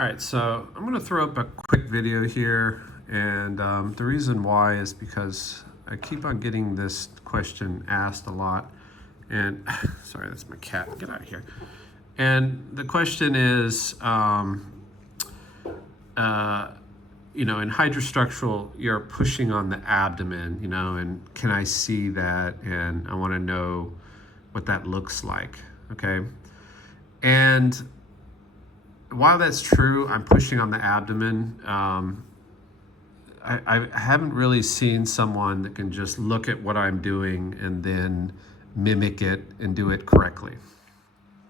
All right, so I'm going to throw up a quick video here, and the reason why is because I keep on getting this question asked a lot. And sorry, that's my cat. Get out of here. And the question is, in hydrostructural, you're pushing on the abdomen, and can I see that? And I want to know what that looks like. Okay. And while that's true, I'm pushing on the abdomen. I haven't really seen someone that can just look at what I'm doing and then mimic it and do it correctly.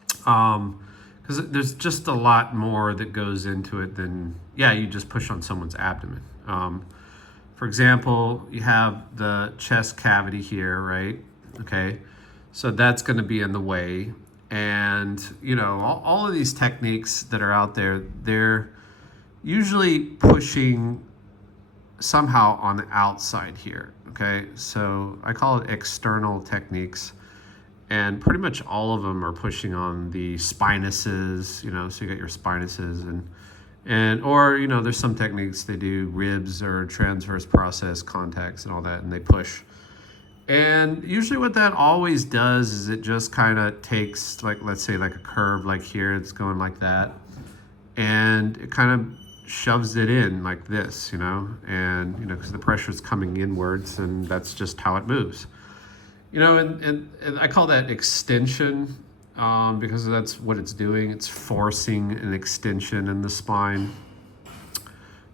Because there's just a lot more that goes into it than, you just push on someone's abdomen. For example, you have the chest cavity here, right? Okay, so that's going to be in the way. And, all of these techniques that are out there, they're usually pushing somehow on the outside here, okay? So I call it external techniques. And pretty much all of them are pushing on the spinuses, so you got your spinuses or there's some techniques they do ribs or transverse process contacts and all that, and they push. And usually what that always does is it just kind of takes, like, let's say like a curve like here, it's going like that, and it kind of shoves it in like this, and, because the pressure is coming inwards, and that's just how it moves. And I call that extension because that's what it's doing. It's forcing an extension in the spine.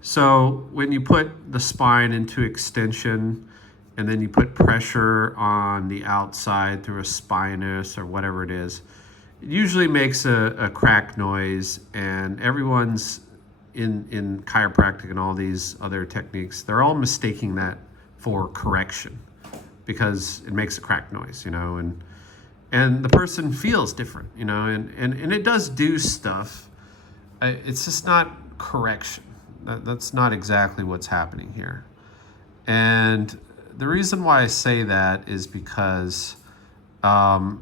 So when you put the spine into extension and then you put pressure on the outside through a spinous or whatever it is, it usually makes a crack noise. And everyone's in chiropractic and all these other techniques, they're all mistaking that for correction, because it makes a crack noise, and the person feels different, and it does do stuff. It's just not correction. That's not exactly what's happening here. And the reason why I say that is because, a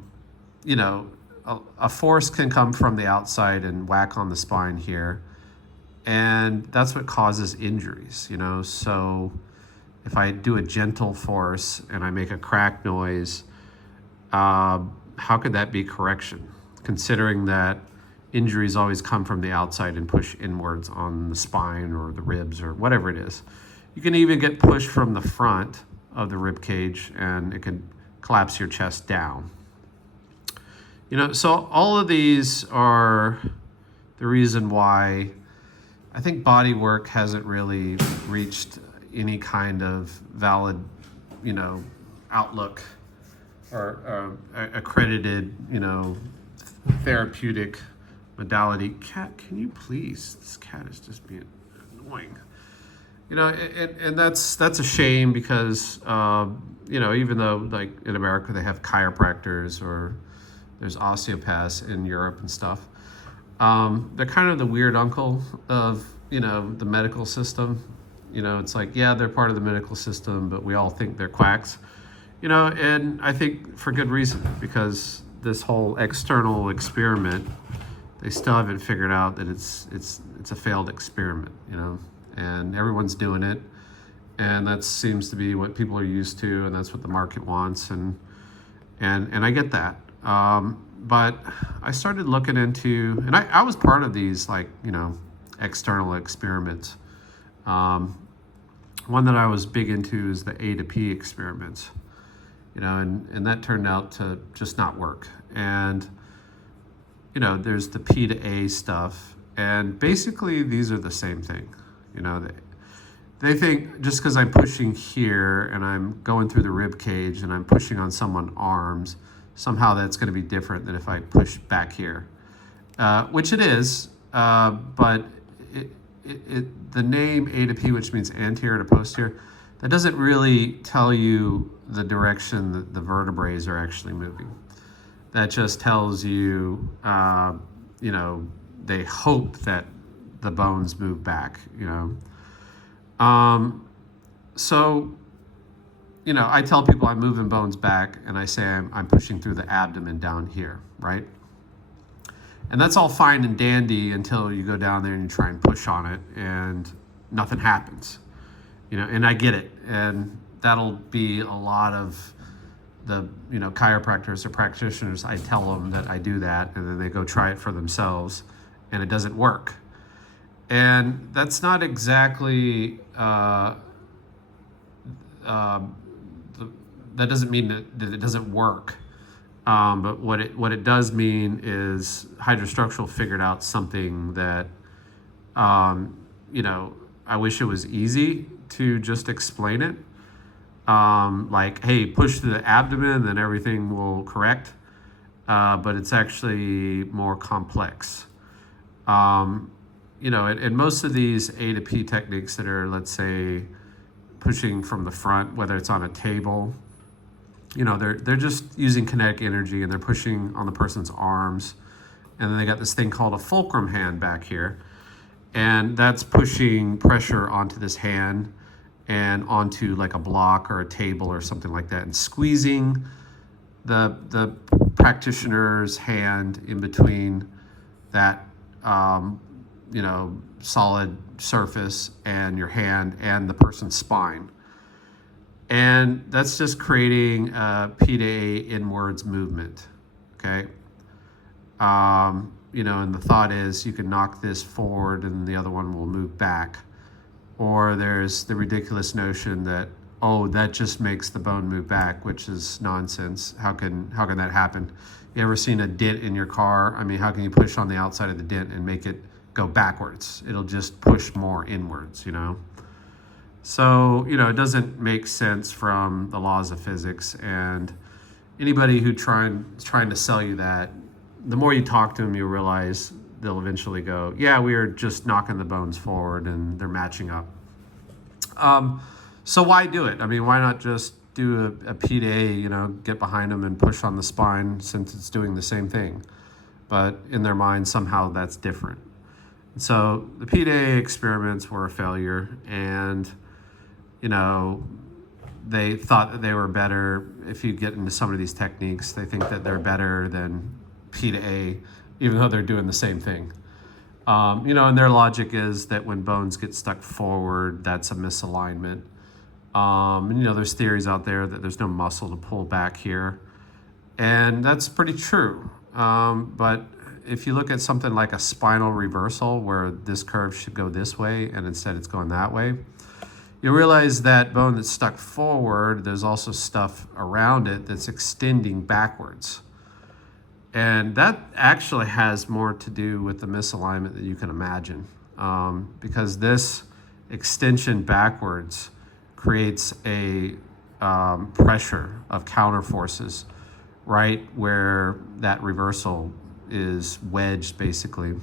force can come from the outside and whack on the spine here, and that's what causes injuries, so if I do a gentle force and I make a crack noise, how could that be correction? Considering that injuries always come from the outside and push inwards on the spine or the ribs or whatever it is. You can even get pushed from the front of the rib cage and it can collapse your chest down. So all of these are the reason why I think body work hasn't really reached any kind of valid, outlook or accredited, therapeutic modality. Cat, can you please? This cat is just being annoying. And that's a shame because, even though like in America they have chiropractors or there's osteopaths in Europe and stuff, they're kind of the weird uncle of, the medical system. It's like, they're part of the medical system, but we all think they're quacks, and I think for good reason, because this whole external experiment, they still haven't figured out that it's a failed experiment, and everyone's doing it. And that seems to be what people are used to, and that's what the market wants. And I get that. But I started looking into, and I was part of these, like, external experiments. One that I was big into is the A to P experiments, and that turned out to just not work. And, there's the P to A stuff, and basically these are the same thing. They think just because I'm pushing here and I'm going through the rib cage and I'm pushing on someone's arms, somehow that's going to be different than if I push back here, which it is, but the name A to P, which means anterior to posterior, that doesn't really tell you the direction that the vertebrae are actually moving. That just tells you, they hope that the bones move back, So, I tell people I'm moving bones back, and I say I'm pushing through the abdomen down here, right? And that's all fine and dandy until you go down there and you try and push on it and nothing happens. And I get it. And that'll be a lot of the chiropractors or practitioners. I tell them that I do that, and then they go try it for themselves, and it doesn't work. And that's not exactly that doesn't mean that it doesn't work. But what it does mean is Hydrostructural figured out something that I wish it was easy to just explain it. Like, hey, push to the abdomen, then everything will correct. But it's actually more complex. And most of these A to P techniques that are, let's say, pushing from the front, whether it's on a table, they're just using kinetic energy and they're pushing on the person's arms. And then they got this thing called a fulcrum hand back here. And that's pushing pressure onto this hand and onto like a block or a table or something like that, and squeezing the practitioner's hand in between that solid surface and your hand and the person's spine. And that's just creating a P to A inwards movement. Okay. And the thought is you can knock this forward and the other one will move back. Or there's the ridiculous notion that, that just makes the bone move back, which is nonsense. How can that happen? You ever seen a dent in your car? I mean, how can you push on the outside of the dent and make it go backwards? It'll just push more inwards, So, it doesn't make sense from the laws of physics. And anybody who trying to sell you that, the more you talk to them, you realize they'll eventually go, yeah, we are just knocking the bones forward and they're matching up. So why do it? I mean, why not just do a P to A, get behind them and push on the spine, since it's doing the same thing. But in their mind, somehow that's different. So the P to A experiments were a failure, and they thought that they were better. If you get into some of these techniques, they think that they're better than P to A, even though they're doing the same thing. And their logic is that when bones get stuck forward, that's a misalignment. There's theories out there that there's no muscle to pull back here, and that's pretty true. But if you look at something like a spinal reversal, where this curve should go this way and instead it's going that way, you realize that bone that's stuck forward, there's also stuff around it that's extending backwards. And that actually has more to do with the misalignment that you can imagine, because this extension backwards creates a pressure of counter forces right where that reversal is wedged, basically.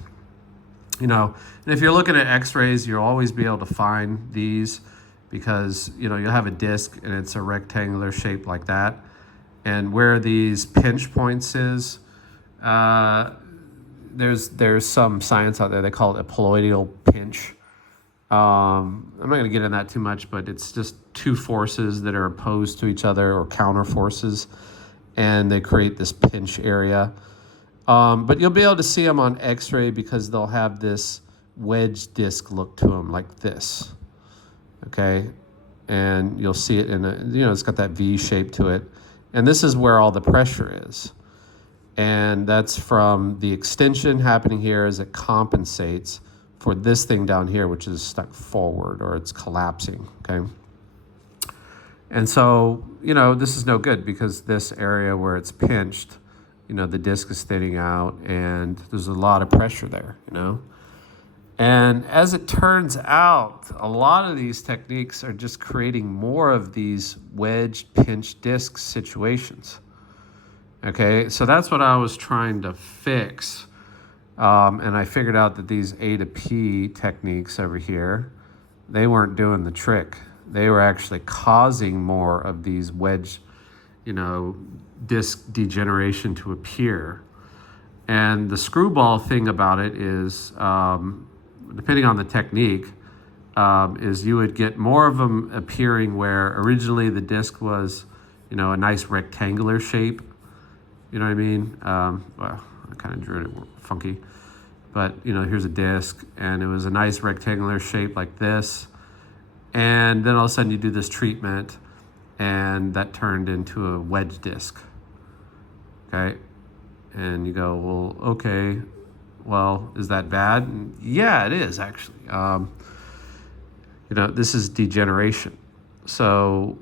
And if you're looking at x-rays, you'll always be able to find these, because you'll have a disc and it's a rectangular shape like that, and where these pinch points is, there's some science out there, they call it a poloidal pinch. I'm not going to get into that too much, but it's just two forces that are opposed to each other, or counter forces, and they create this pinch area. But you'll be able to see them on x-ray because they'll have this wedge disc look to them like this. Okay. And you'll see it in it's got that V shape to it. And this is where all the pressure is. And that's from the extension happening here as it compensates for this thing down here, which is stuck forward, or it's collapsing. Okay. And so, this is no good, because this area where it's pinched, the disc is thinning out and there's a lot of pressure there, And as it turns out, a lot of these techniques are just creating more of these wedge pinch disc situations. Okay, so that's what I was trying to fix. And I figured out that these A to P techniques over here, they weren't doing the trick. They were actually causing more of these wedge, disc degeneration to appear. And the screwball thing about it is, depending on the technique, is you would get more of them appearing where originally the disc was, a nice rectangular shape. You know what I mean? Well, I kind of drew it funky. But, here's a disc, and it was a nice rectangular shape like this. And then all of a sudden you do this treatment, and that turned into a wedge disc. Okay? And you go, well, okay, well, is that bad? And yeah, it is actually. This is degeneration. So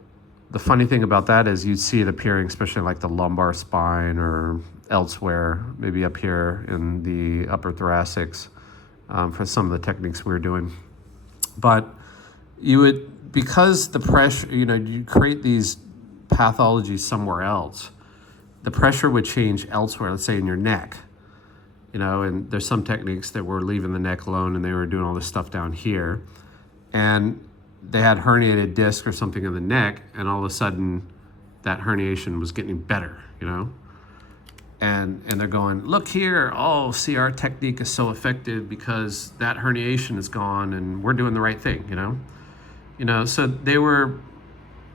the funny thing about that is you'd see it appearing, especially like the lumbar spine or elsewhere, maybe up here in the upper thoracics, for some of the techniques we were doing. But because the pressure, you create these pathologies somewhere else, the pressure would change elsewhere, let's say in your neck, and there's some techniques that were leaving the neck alone and they were doing all this stuff down here. And they had herniated disc or something in the neck, and all of a sudden that herniation was getting better, And they're going, look here, oh, see, our technique is so effective because that herniation is gone and we're doing the right thing, So they were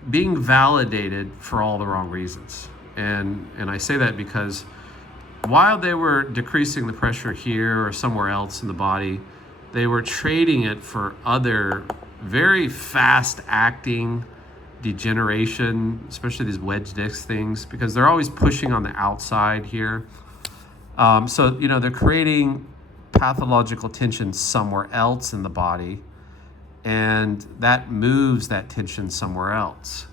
being validated for all the wrong reasons. And I say that because while they were decreasing the pressure here or somewhere else in the body, they were trading it for other very fast acting degeneration, especially these wedge disc things, because they're always pushing on the outside here. So they're creating pathological tension somewhere else in the body, and that moves that tension somewhere else.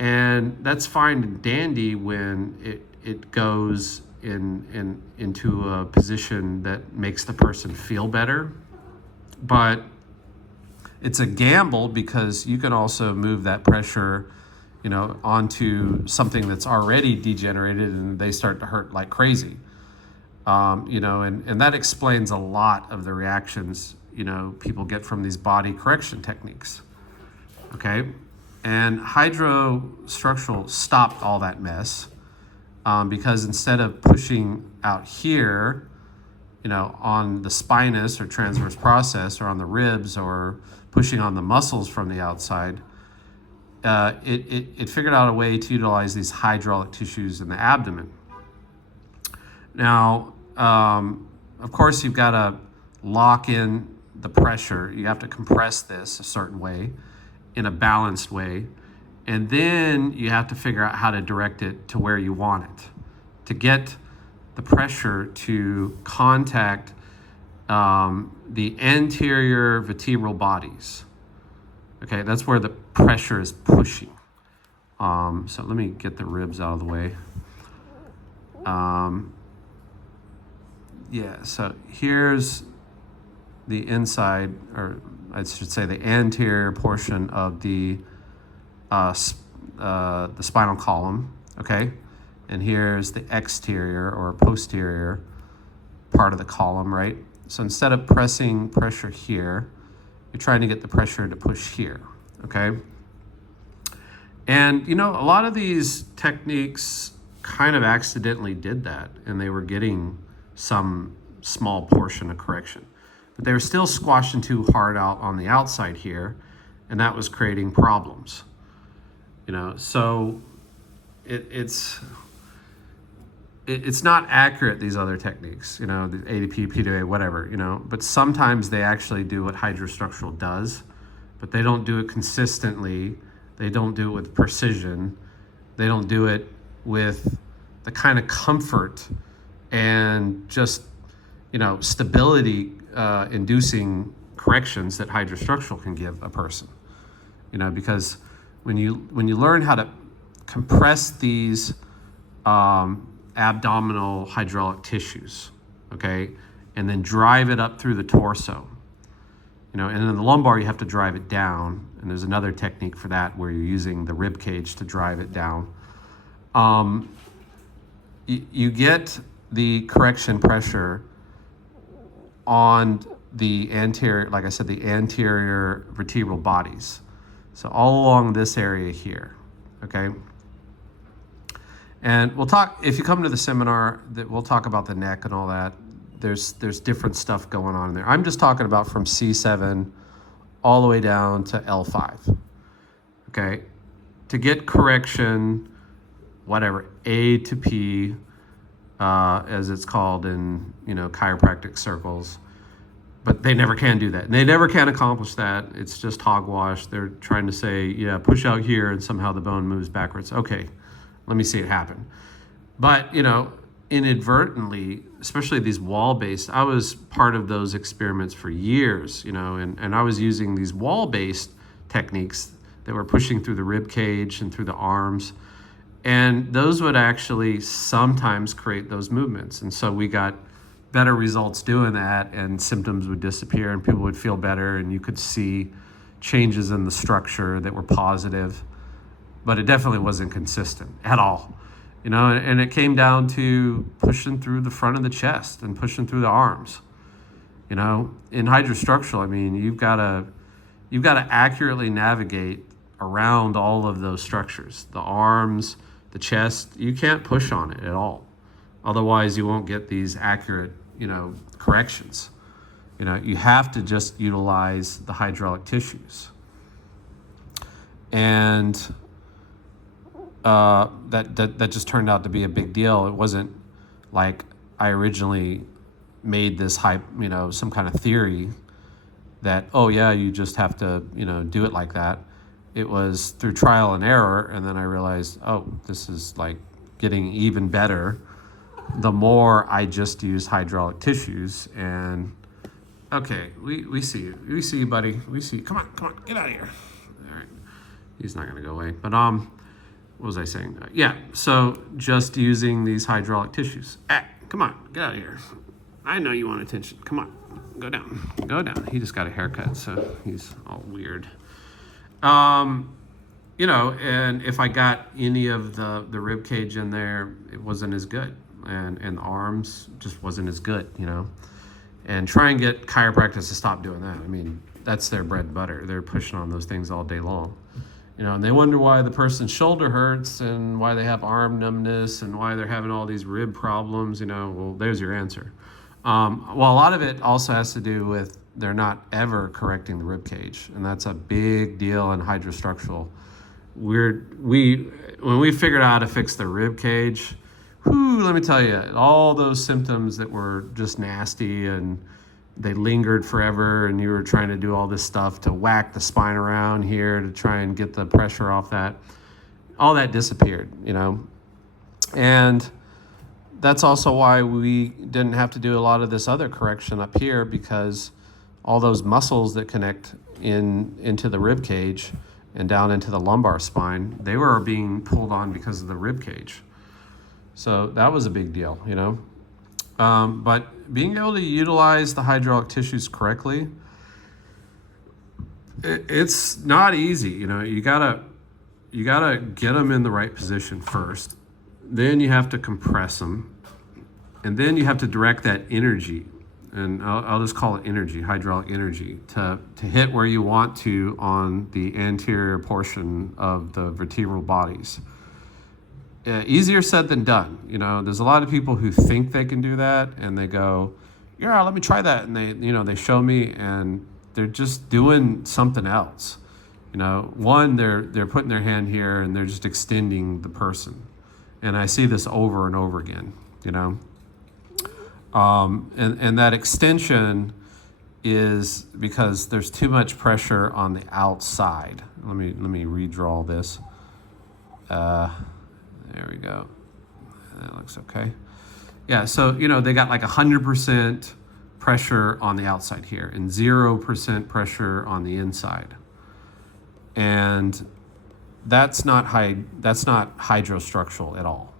And that's fine and dandy when it goes into a position that makes the person feel better. But it's a gamble because you can also move that pressure, onto something that's already degenerated and they start to hurt like crazy. And that explains a lot of the reactions, people get from these body correction techniques. Okay. And hydrostructural stopped all that mess because instead of pushing out here, on the spinous or transverse process or on the ribs or pushing on the muscles from the outside, it figured out a way to utilize these hydraulic tissues in the abdomen. Now, of course, you've got to lock in the pressure. You have to compress this a certain way, in a balanced way, and then you have to figure out how to direct it to where you want it, to get the pressure to contact the anterior vertebral bodies. Okay, that's where the pressure is pushing. So let me get the ribs out of the way. So here's the inside, or I should say the anterior portion of the spinal column, okay? And here's the exterior or posterior part of the column, right? So instead of pressing pressure here, you're trying to get the pressure to push here, okay? And, a lot of these techniques kind of accidentally did that, and they were getting some small portion of correction. But they were still squashing too hard out on the outside here, and that was creating problems. So it's not accurate, these other techniques, the ADP, P2A, whatever, but sometimes they actually do what hydrostructural does, but they don't do it consistently. They don't do it with precision. They don't do it with the kind of comfort and just, stability inducing corrections that hydrostructural can give a person, because when you learn how to compress these abdominal hydraulic tissues, okay, and then drive it up through the torso, and in the lumbar you have to drive it down, and there's another technique for that where you're using the rib cage to drive it down. You get the correction pressure on the anterior, like I said, the anterior vertebral bodies, so all along this area here, okay? And we'll talk, if you come to the seminar, that we'll talk about the neck and all that. There's different stuff going on in there. I'm just talking about from C7 all the way down to L5, okay? To get correction, whatever, A to P, as it's called in chiropractic circles. But they never can do that. And they never can accomplish that. It's just hogwash. They're trying to say, yeah, push out here and somehow the bone moves backwards. Okay, let me see it happen. But, inadvertently, especially these wall-based, I was part of those experiments for years, and I was using these wall-based techniques that were pushing through the rib cage and through the arms. And those would actually sometimes create those movements. And so we got better results doing that, and symptoms would disappear and people would feel better, and you could see changes in the structure that were positive, but it definitely wasn't consistent at all. And it came down to pushing through the front of the chest and pushing through the arms. In hydrostructural, I mean, you've got to accurately navigate around all of those structures, the arms, the chest. You can't push on it at all. Otherwise, you won't get these accurate, corrections. You have to just utilize the hydraulic tissues. And that just turned out to be a big deal. It wasn't like I originally made this hype, some kind of theory that, oh yeah, you just have to, do it like that. It was through trial and error, and then I realized, oh, this is like getting even better the more I just use hydraulic tissues. And okay, we see you. We see you, buddy. We see you. Come on, get out of here. All right. He's not gonna go away. But what was I saying? Yeah, so just using these hydraulic tissues. Come on, get out of here. I know you want attention. Come on, go down. Go down. He just got a haircut, so he's all weird. And if I got any of the rib cage in there, it wasn't as good. And the arms just wasn't as good, And try and get chiropractors to stop doing that. I mean, that's their bread and butter. They're pushing on those things all day long. And they wonder why the person's shoulder hurts and why they have arm numbness and why they're having all these rib problems, Well, there's your answer. Well, a lot of it also has to do with they're not ever correcting the rib cage, and that's a big deal in hydrostructural. When we figured out how to fix the rib cage, let me tell you, all those symptoms that were just nasty and they lingered forever, and you were trying to do all this stuff to whack the spine around here to try and get the pressure off that, all that disappeared, And that's also why we didn't have to do a lot of this other correction up here, because all those muscles that connect into the rib cage and down into the lumbar spine, they were being pulled on because of the rib cage. So that was a big deal, But being able to utilize the hydraulic tissues correctly, it's not easy. You gotta get them in the right position first. Then you have to compress them, and then you have to direct that energy, and I'll just call it energy, hydraulic energy, to hit where you want to on the anterior portion of the vertebral bodies. Easier said than done. There's a lot of people who think they can do that, and they go, yeah, let me try that. And they show me, and they're just doing something else. One, they're putting their hand here and they're just extending the person. And I see this over and over again, and that extension is because there's too much pressure on the outside. Let me redraw this. There we go. That looks okay. Yeah, so, they got like 100% pressure on the outside here and 0% pressure on the inside. And that's not hydrostructural at all.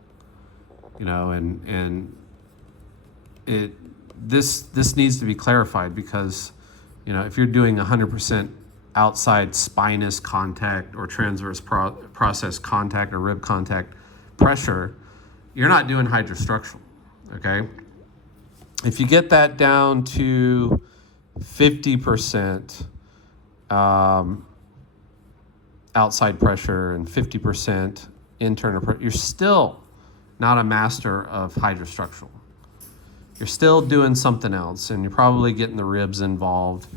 This needs to be clarified, because, if you're doing 100% outside spinous contact or transverse process contact or rib contact pressure, you're not doing hydrostructural, okay? If you get that down to 50% outside pressure and 50% internal pressure, you're still not a master of hydrostructural. You're still doing something else, and you're probably getting the ribs involved,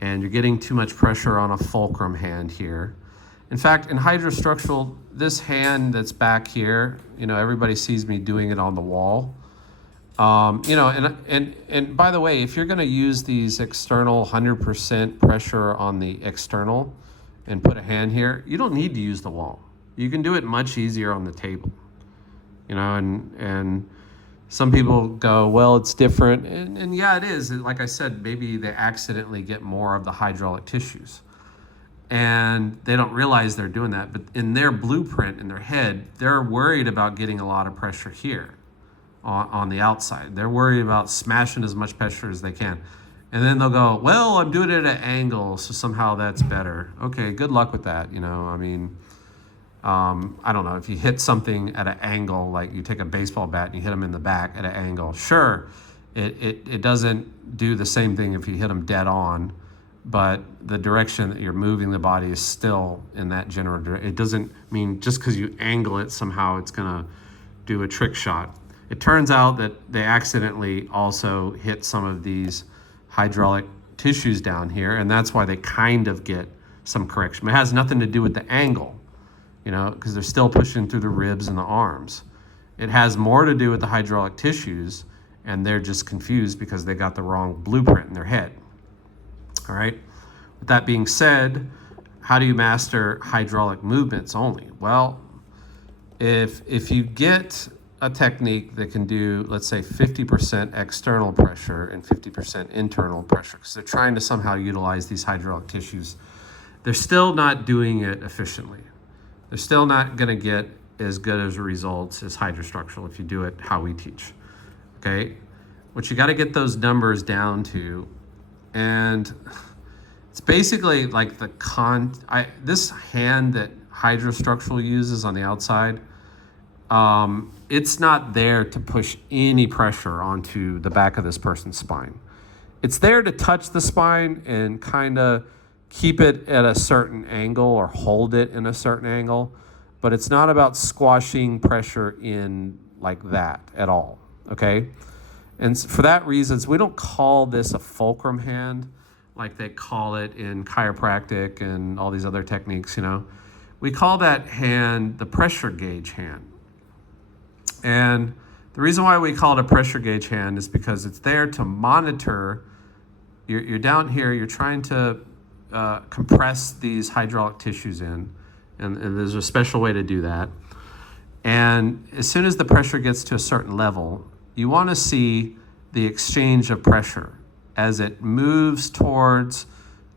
and you're getting too much pressure on a fulcrum hand here. In fact, in hydrostructural, this hand that's back here, everybody sees me doing it on the wall. And by the way, if you're going to use these external 100% pressure on the external and put a hand here, you don't need to use the wall. You can do it much easier on the table, and some people go, well, it's different. And yeah, it is. Like I said, maybe they accidentally get more of the hydraulic tissues and they don't realize they're doing that. But in their blueprint, in their head, they're worried about getting a lot of pressure here on the outside. They're worried about smashing as much pressure as they can. And then they'll go, well, I'm doing it at an angle, so somehow that's better. Okay, good luck with that. I don't know, if you hit something at an angle, like you take a baseball bat and you hit them in the back at an angle, sure, it doesn't do the same thing if you hit them dead on, but the direction that you're moving the body is still in that general direction. It doesn't mean just because you angle it, somehow it's going to do a trick shot. It turns out that they accidentally also hit some of these hydraulic tissues down here, and that's why they kind of get some correction. It has nothing to do with the angle, because they're still pushing through the ribs and the arms. It has more to do with the hydraulic tissues, and they're just confused because they got the wrong blueprint in their head. All right. With that being said, how do you master hydraulic movements only? Well, if you get a technique that can do, let's say, 50% external pressure and 50% internal pressure, because they're trying to somehow utilize these hydraulic tissues, they're still not doing it efficiently. They're still not going to get as good as results as hydrostructural if you do it how we teach. Okay? What you got to get those numbers down to, and it's basically like this hand that hydrostructural uses on the outside, it's not there to push any pressure onto the back of this person's spine. It's there to touch the spine and kind of keep it at a certain angle or hold it in a certain angle, but it's not about squashing pressure in like that at all, okay? And for that reason, we don't call this a fulcrum hand like they call it in chiropractic and all these other techniques, We call that hand the pressure gauge hand. And the reason why we call it a pressure gauge hand is because it's there to monitor. You're down here, you're trying to compress these hydraulic tissues in, and there's a special way to do that. And as soon as the pressure gets to a certain level, you want to see the exchange of pressure as it moves towards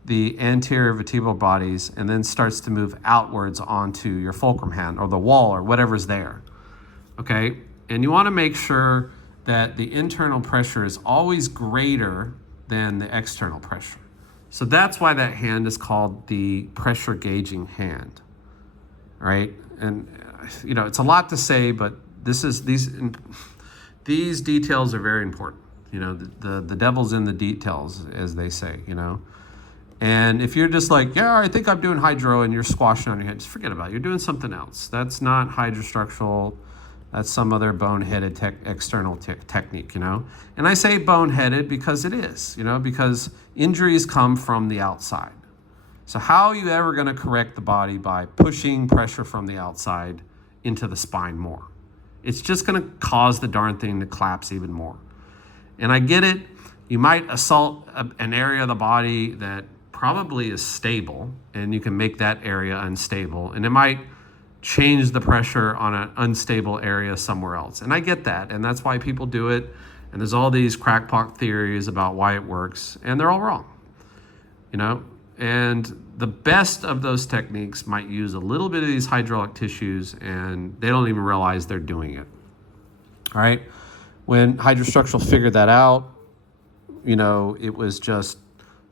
the anterior vertebral bodies and then starts to move outwards onto your fulcrum hand or the wall or whatever's there. Okay? And you want to make sure that the internal pressure is always greater than the external pressure. So that's why that hand is called the pressure gauging hand, right? And it's a lot to say, but these details are very important. The devil's in the details, as they say. And if you're just like, yeah, I think I'm doing hydro, and you're squashing on your head, just forget about it. You're doing something else. That's not hydrostructural. That's some other boneheaded external technique, And I say boneheaded because it is, because injuries come from the outside. So how are you ever going to correct the body by pushing pressure from the outside into the spine more? It's just going to cause the darn thing to collapse even more. And I get it. You might assault an area of the body that probably is stable, and you can make that area unstable. And it might change the pressure on an unstable area somewhere else. And I get that, and that's why people do it. And there's all these crackpot theories about why it works, and they're all wrong. And the best of those techniques might use a little bit of these hydraulic tissues, and they don't even realize they're doing it. All right? When hydrostructural figured that out, it was just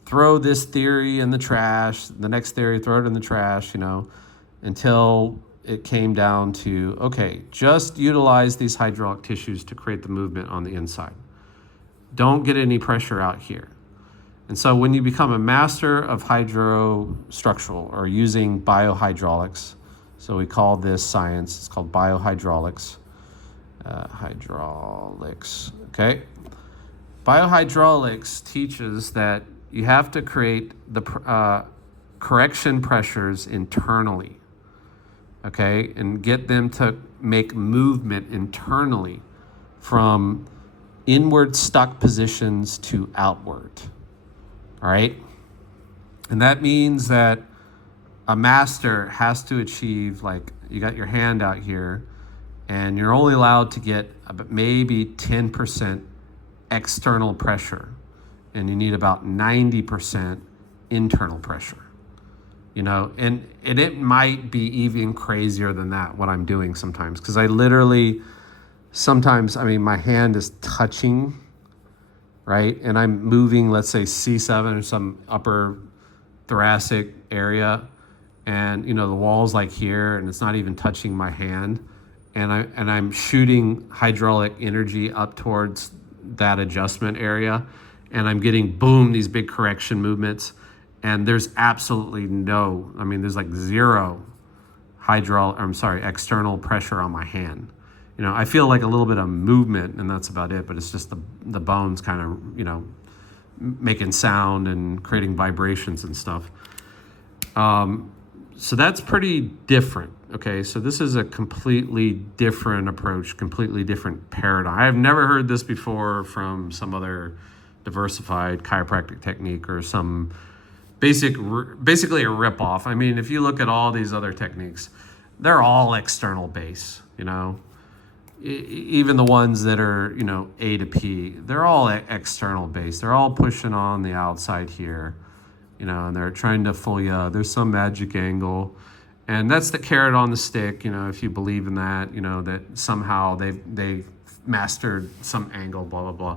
throw this theory in the trash, the next theory, throw it in the trash, until it came down to, okay, just utilize these hydraulic tissues to create the movement on the inside. Don't get any pressure out here. And so when you become a master of hydrostructural or using biohydraulics, so we call this science, it's called biohydraulics, okay? Biohydraulics teaches that you have to create the correction pressures internally, okay, and get them to make movement internally from inward stuck positions to outward. All right. And that means that a master has to achieve, like, you got your hand out here and you're only allowed to get maybe 10% external pressure, and you need about 90% internal pressure. And it might be even crazier than that, what I'm doing sometimes, because I literally sometimes, my hand is touching, right? And I'm moving, let's say C7 or some upper thoracic area, and the wall's like here, and it's not even touching my hand, and I'm shooting hydraulic energy up towards that adjustment area, and I'm getting these big correction movements, and there's absolutely there's like zero external pressure on my hand. I feel like a little bit of movement, and that's about it, but it's just the bones kind of, making sound and creating vibrations and stuff. So that's pretty different. Okay, so this is a completely different approach, completely different paradigm. I've never heard this before from some other diversified chiropractic technique or some basically a ripoff. If you look at all these other techniques, they're all external base, even the ones that are, A to P, they're all external base. They're all pushing on the outside here, and they're trying to fool you. There's some magic angle, and that's the carrot on the stick, if you believe in that, that somehow they mastered some angle, blah, blah, blah.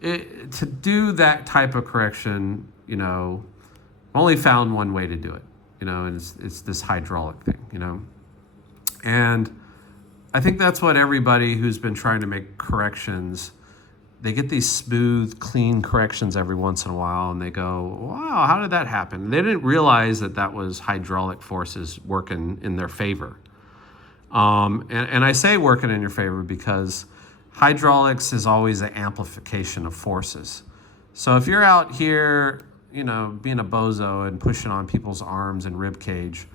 To do that type of correction, only found one way to do it, and it's this hydraulic thing, and I think that's what everybody who's been trying to make corrections, they get these smooth, clean corrections every once in a while, and they go, wow, how did that happen? They didn't realize that was hydraulic forces working in their favor. And I say working in your favor because hydraulics is always an amplification of forces. So if you're out here, being a bozo and pushing on people's arms and rib cage,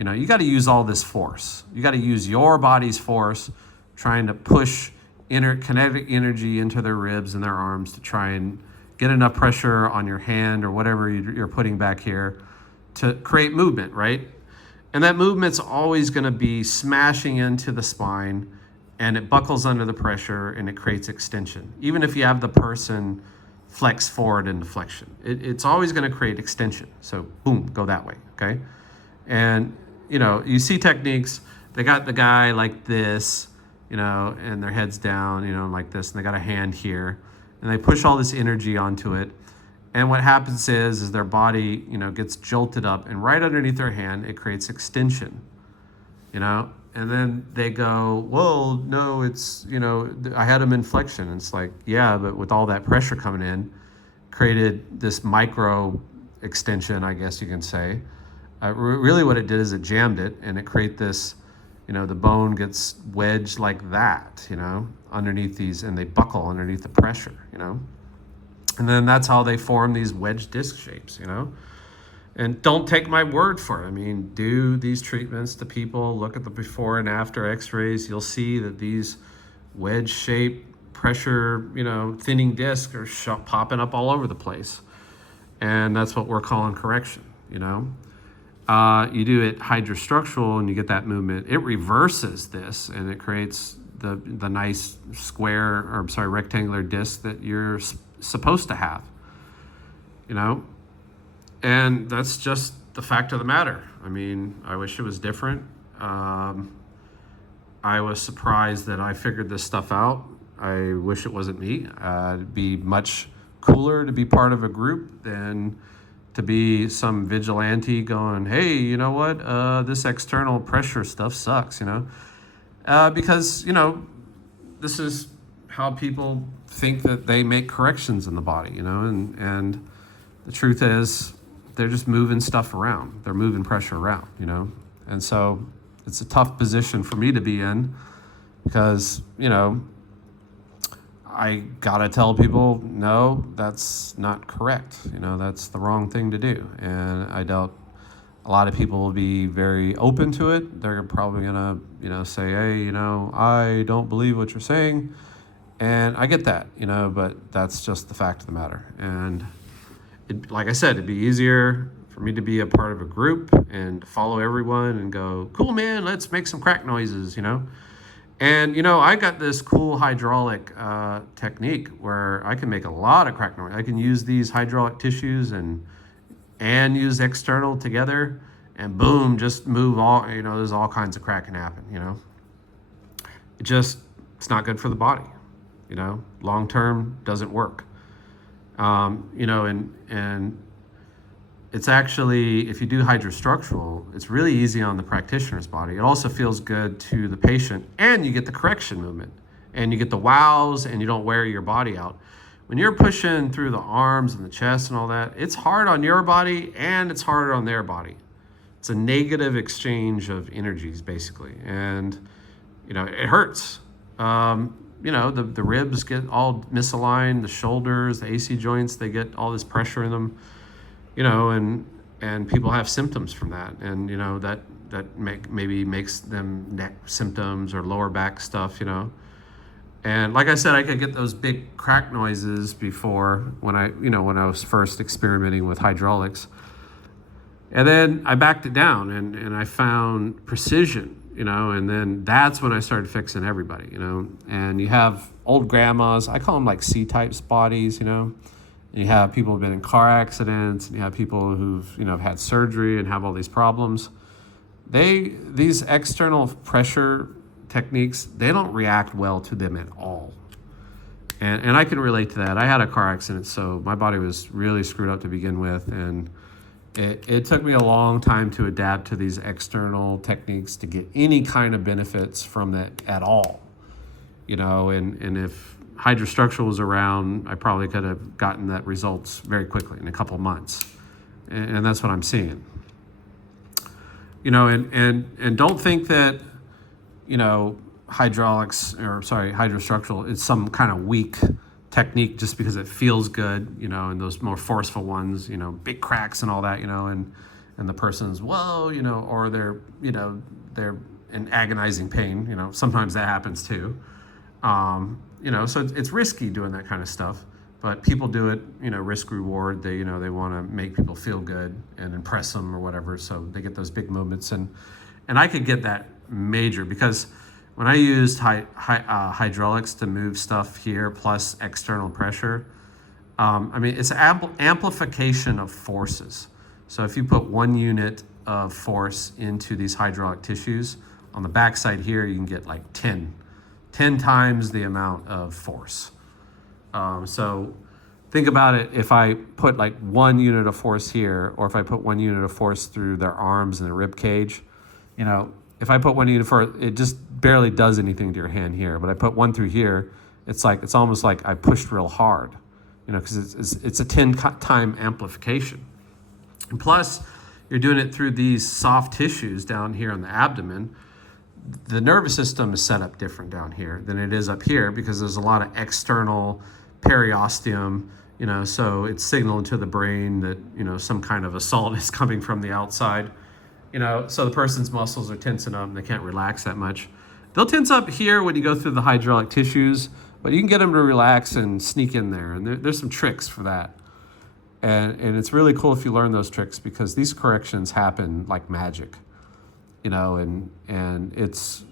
you got to use all this force. You got to use your body's force trying to push kinetic energy into their ribs and their arms to try and get enough pressure on your hand or whatever you're putting back here to create movement, right? And that movement's always going to be smashing into the spine, and it buckles under the pressure and it creates extension. Even if you have the person flex forward into flexion, it's always going to create extension. So boom, go that way, okay? And you see techniques, they got the guy like this, and their head's down, like this, and they got a hand here, and they push all this energy onto it. And what happens is their body, gets jolted up, and right underneath their hand, it creates extension, and then they go, well, no, it's, I had them in flexion. And it's like, yeah, but with all that pressure coming in, created this micro extension, I guess you can say. Really what it did is it jammed it, and it created this, the bone gets wedged like that, underneath these, and they buckle underneath the pressure, and then that's how they form these wedge disc shapes, and don't take my word for it. Do these treatments to people, look at the before and after x-rays, you'll see that these wedge shaped pressure, thinning discs are popping up all over the place. And that's what we're calling correction, You do it hydrostructural and you get that movement. It reverses this and it creates the nice rectangular disc that you're supposed to have, And that's just the fact of the matter. I wish it was different. I was surprised that I figured this stuff out. I wish it wasn't me. It'd be much cooler to be part of a group than to be some vigilante going, hey, you know what? This external pressure stuff sucks, because, this is how people think that they make corrections in the body, and the truth is they're just moving stuff around. They're moving pressure around, and so it's a tough position for me to be in because, I gotta tell people, no, that's not correct. That's the wrong thing to do. And I doubt a lot of people will be very open to it. They're probably gonna, say, hey, I don't believe what you're saying. And I get that, but that's just the fact of the matter. And like I said, it'd be easier for me to be a part of a group and follow everyone and go, cool, man, let's make some crack noises. And, I got this cool hydraulic technique where I can make a lot of crack noise. I can use these hydraulic tissues and use external together, and boom, just move all, there's all kinds of cracking happen. It's not good for the body, long term doesn't work. And it's actually, if you do hydrostructural, it's really easy on the practitioner's body. It also feels good to the patient, and you get the correction movement, and you get the wows, and you don't wear your body out. When you're pushing through the arms and the chest and all that, it's hard on your body and it's harder on their body. It's a negative exchange of energies, basically. And, it hurts. The ribs get all misaligned, the shoulders, the AC joints, they get all this pressure in them, and people have symptoms from that. And, that maybe makes them neck symptoms or lower back stuff, And like I said, I could get those big crack noises before when I was first experimenting with hydraulics. And then I backed it down and I found precision, and then that's when I started fixing everybody, And you have old grandmas, I call them like C-types bodies, And you have people who've been in car accidents, and you have people who've, had surgery and have all these problems. These external pressure techniques, they don't react well to them at all. And I can relate to that. I had a car accident, so my body was really screwed up to begin with, and it took me a long time to adapt to these external techniques to get any kind of benefits from that at all. And if hydrostructural was around, I probably could have gotten that results very quickly in a couple of months. And that's what I'm seeing. And don't think that hydrostructural is some kind of weak technique just because it feels good, and those more forceful ones, big cracks and all that, and the person's, whoa, or they're in agonizing pain, sometimes that happens too. So it's risky doing that kind of stuff, but people do it, risk reward. They want to make people feel good and impress them or whatever. So they get those big movements, and I could get that major because when I used hydraulics to move stuff here plus external pressure, it's amplification of forces. So if you put 1 unit of force into these hydraulic tissues, on the backside here, you can get like 10 times the amount of force. So think about it, if I put like 1 unit of force here, or if I put 1 unit of force through their arms and the rib cage, if I put 1 unit for it just barely does anything to your hand here. But I put 1 through here, it's almost like I pushed real hard, because it's a 10-time amplification. And plus, you're doing it through these soft tissues down here in the abdomen. The nervous system is set up different down here than it is up here because there's a lot of external periosteum, so it's signaling to the brain that, some kind of assault is coming from the outside. So the person's muscles are tensing up and they can't relax that much. They'll tense up here when you go through the hydraulic tissues, but you can get them to relax and sneak in there. And there's some tricks for that. And it's really cool if you learn those tricks because these corrections happen like magic, and it's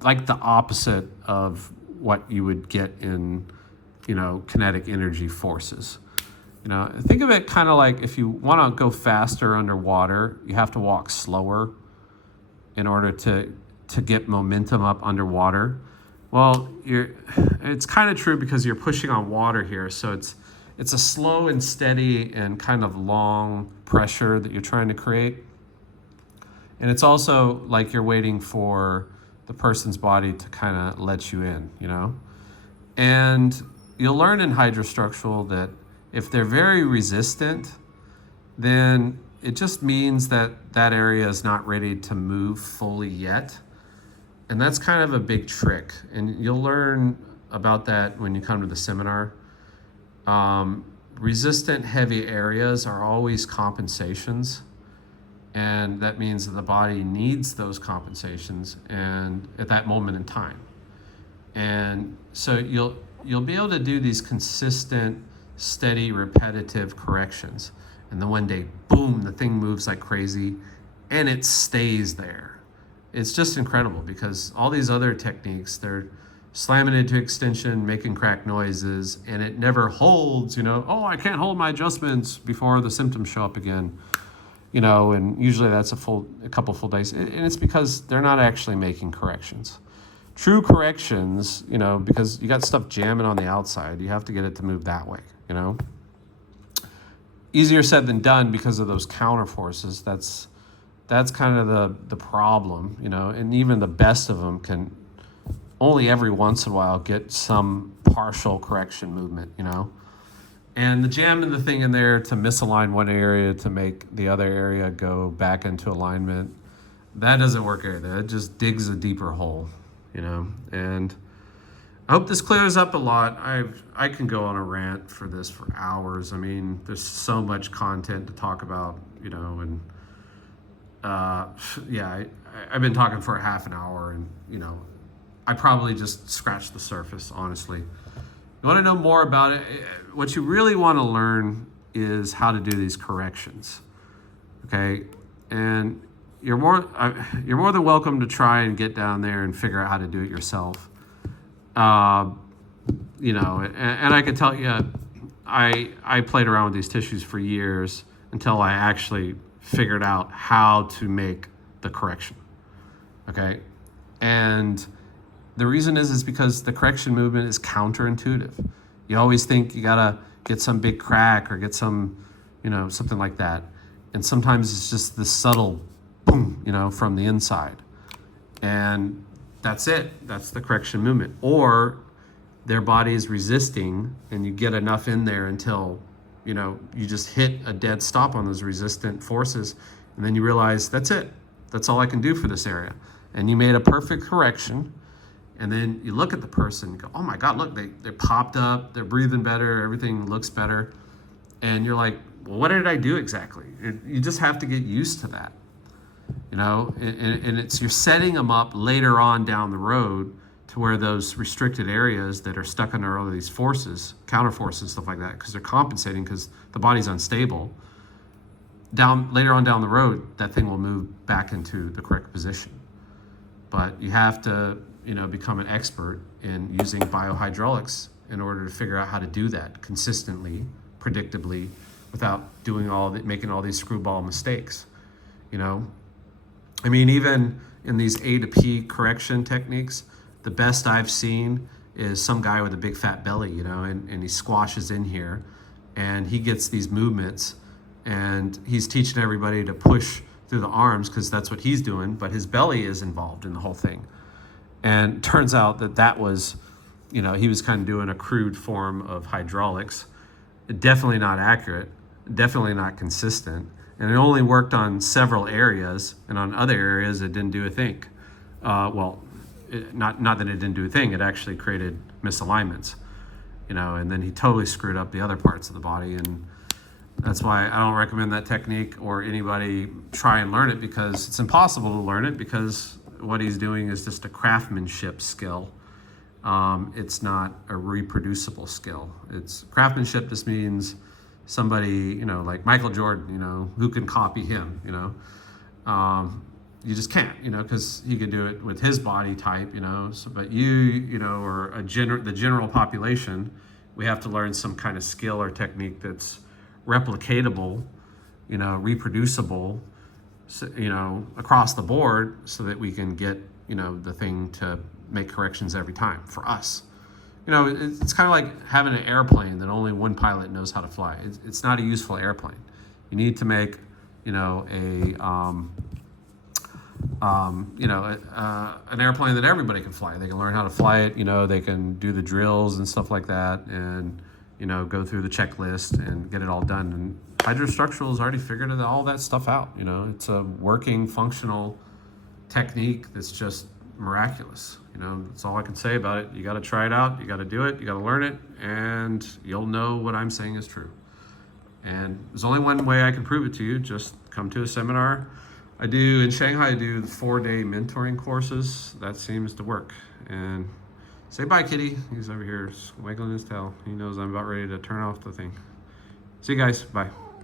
like the opposite of what you would get in, kinetic energy forces. Think of it kind of like if you want to go faster underwater, you have to walk slower in order to get momentum up underwater. Well, it's kind of true because you're pushing on water here, so it's a slow and steady and kind of long pressure that you're trying to create. And it's also like you're waiting for the person's body to kind of let you in, And you'll learn in hydrostructural that if they're very resistant, then it just means that area is not ready to move fully yet. And that's kind of a big trick. And you'll learn about that when you come to the seminar. Resistant heavy areas are always compensations. And that means that the body needs those compensations and at that moment in time. And so you'll be able to do these consistent, steady, repetitive corrections. And then one day, boom, the thing moves like crazy and it stays there. It's just incredible because all these other techniques, they're slamming into extension, making crack noises, and it never holds, oh, I can't hold my adjustments before the symptoms show up again. And usually that's a couple full days. And it's because they're not actually making corrections. True corrections, because you got stuff jamming on the outside, you have to get it to move that way, Easier said than done because of those counter forces. That's kind of the problem, and even the best of them can only every once in a while get some partial correction movement, And the jamming the thing in there to misalign one area to make the other area go back into alignment, that doesn't work either. It just digs a deeper hole, And I hope this clears up a lot. I can go on a rant for this for hours. I mean, there's so much content to talk about, and I've been talking for a half an hour, and I probably just scratched the surface, honestly. You want to know more about it? What you really want to learn is how to do these corrections, okay? And you're more than welcome to try and get down there and figure out how to do it yourself. And I can tell you, I played around with these tissues for years until I actually figured out how to make the correction, okay? And the reason is because the correction movement is counterintuitive. You always think you gotta get some big crack or get some, something like that. And sometimes it's just this subtle boom, from the inside. And that's it. That's the correction movement. Or their body is resisting and you get enough in there until, you just hit a dead stop on those resistant forces. And then you realize that's it. That's all I can do for this area. And you made a perfect correction. And then you look at the person and go, oh my God, look, they popped up, they're breathing better, everything looks better. And you're like, well, what did I do exactly? You just have to get used to that, and it's you're setting them up later on down the road to where those restricted areas that are stuck under all of these forces, counter forces, stuff like that, because they're compensating because the body's unstable, later on down the road, that thing will move back into the correct position. But you have to become an expert in using biohydraulics in order to figure out how to do that consistently, predictably, without making all these screwball mistakes. I mean, even in these A to P correction techniques, the best I've seen is some guy with a big fat belly, and he squashes in here and he gets these movements and he's teaching everybody to push through the arms because that's what he's doing, but his belly is involved in the whole thing. And turns out that was, he was kind of doing a crude form of hydraulics. Definitely not accurate, definitely not consistent. And it only worked on several areas, and on other areas it didn't do a thing. Not that it didn't do a thing, it actually created misalignments, and then he totally screwed up the other parts of the body. And that's why I don't recommend that technique or anybody try and learn it, because it's impossible to learn it, because what he's doing is just a craftsmanship skill. It's not a reproducible skill. It's craftsmanship just means somebody, like Michael Jordan, who can copy him, you just can't, because he could do it with his body type, so, but or the general population, we have to learn some kind of skill or technique that's replicatable, reproducible, across the board, so that we can get, the thing to make corrections every time for us. It's kind of like having an airplane that only one pilot knows how to fly. It's not a useful airplane. You need to make, an airplane that everybody can fly. They can learn how to fly it. They can do the drills and stuff like that, and go through the checklist and get it all done. And Hydrostructural has already figured all that stuff out. It's a working, functional technique that's just miraculous. That's all I can say about it. You got to try it out. You got to do it. You got to learn it, and you'll know what I'm saying is true. And there's only one way I can prove it to you. Just come to a seminar. In Shanghai, I do 4-day mentoring courses. That seems to work. And Say bye, kitty. He's over here wiggling his tail. He knows I'm about ready to turn off the thing. See you guys. Bye.